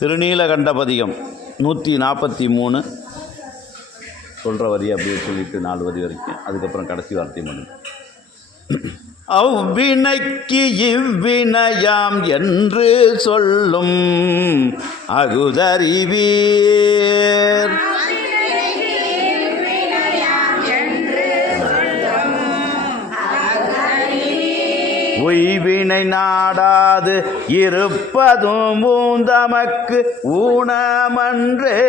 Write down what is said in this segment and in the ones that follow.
திருநீலகண்டபதிகம் நூற்றி நாற்பத்தி மூணு. சொல்கிற வரி அப்படியே சொல்லிட்டு நாலு வரி வரைக்கும். அதுக்கப்புறம் கடைசி வார்த்தை மட்டும் அவ்வினைக்கு இவ்வினயாம் என்று சொல்லும் அகுதறிவீர் உய்வினை நாடாது இருப்பதும் ஊந்தமக்கு ஊனமன்றே.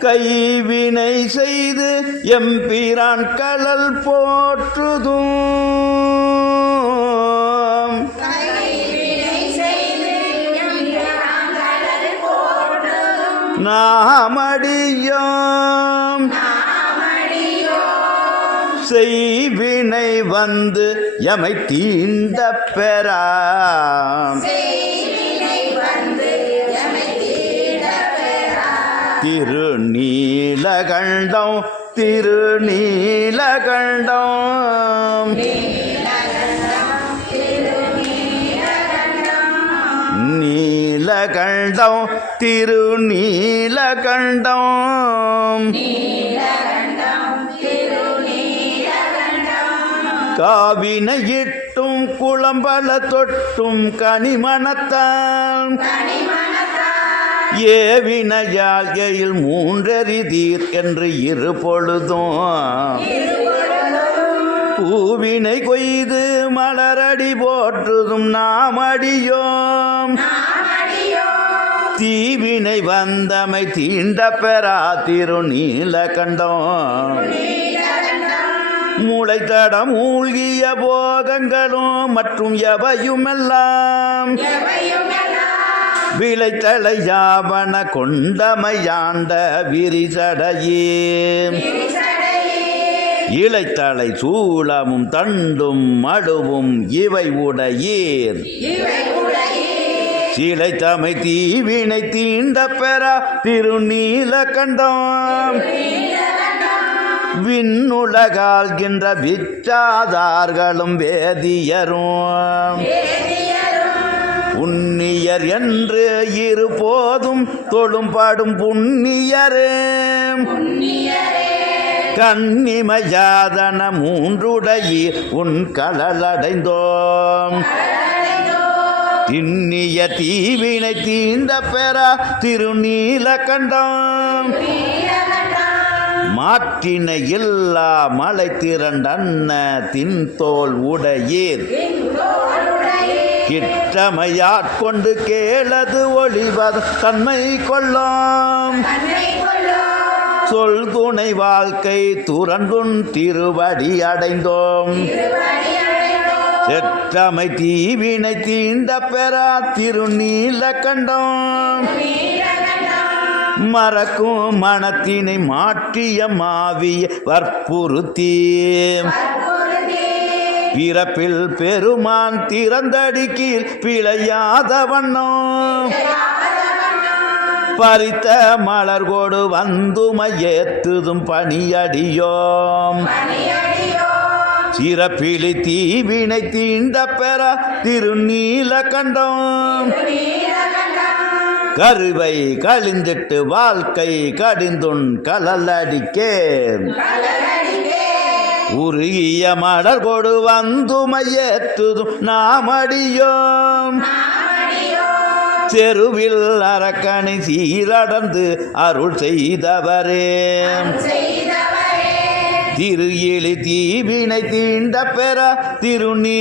கைவினை செய்து எம்பிரான் கடல் போற்றுதும். நாமடியோம். செய்வினை வந்து எமை தீண்ட பெறாம். திருநீலகண்டம் திருநீலகண்டம். நீலகண்டம் திருநீலகண்டம். காவினையிட்டும் குளம்பல தொட்டும் கனிமணத்தான் ஏவினையாகையில் மூன்றறி தீர் என்று இரு பொழுதும். பூவினை கொய்து மலரடி போற்றுதும் நாமடியோம். தீவினை வந்தமை தீண்ட பெறா திருநீலகண்டம் மூளைத்தட மூழ்கிய போகங்களும் மற்றும் எவையுமெல்லாம்? விளைத்தலை யாவன கொண்டமையாண்ட விரிசடையே. இளைத்தலை சூளமும் தண்டும் மடுவும் இவை உடையீர். சீலை தமை தீவினை தீண்ட பெறா திருநீலகண்டம். விண்ணுலகாள்கின்ற விச்சாதார்களும் வேதியரும். உன்னியர் என்று இரு போதும் தொழும்பாடும் புண்ணியரே. கண்ணிமையாதன மூன்றுடைய உன் கடலடைந்தோம் திண்ணிய தீவினை தீண்ட பெறா திருநீலகண்டம். மாற்றினை இல்லா மலை திரண்டன்ன தின்தோல் உடையீர். கிட்டமையாட்கொண்டு கேளது ஒளிவத தன்மை கொள்ளாம். சொல் துணை வாழ்க்கை துறந்துன் திருவடி அடைந்தோம். செற்றமை தீவினை தீண்ட பெறா திருநீலகண்டம். மறக்கும் மனத்தினை மாற்றிய மாவிய வற்புறுத்தி. பிறப்பில் பெருமான் திறந்தடி கீழ் பிழையாத வண்ணம். பறித்த மலர் கொடு வந்துமையேத்துதும் பணியடியோம். சிறப்பிலி தீவினை தீண்ட பெற திருநீலகண்டம். கருவை கழிஞ்சிட்டு வாழ்க்கை கடிந்துன் கலலடிக்கே. உருகிய மலர் கொடு வந்துமையேத்துதும் நாமடியோம். தெருவில் அரக்கனை சீரடர்ந்து அருள் செய்தவரே. திரு எளி தீவினை தீண்ட பெற திருநீ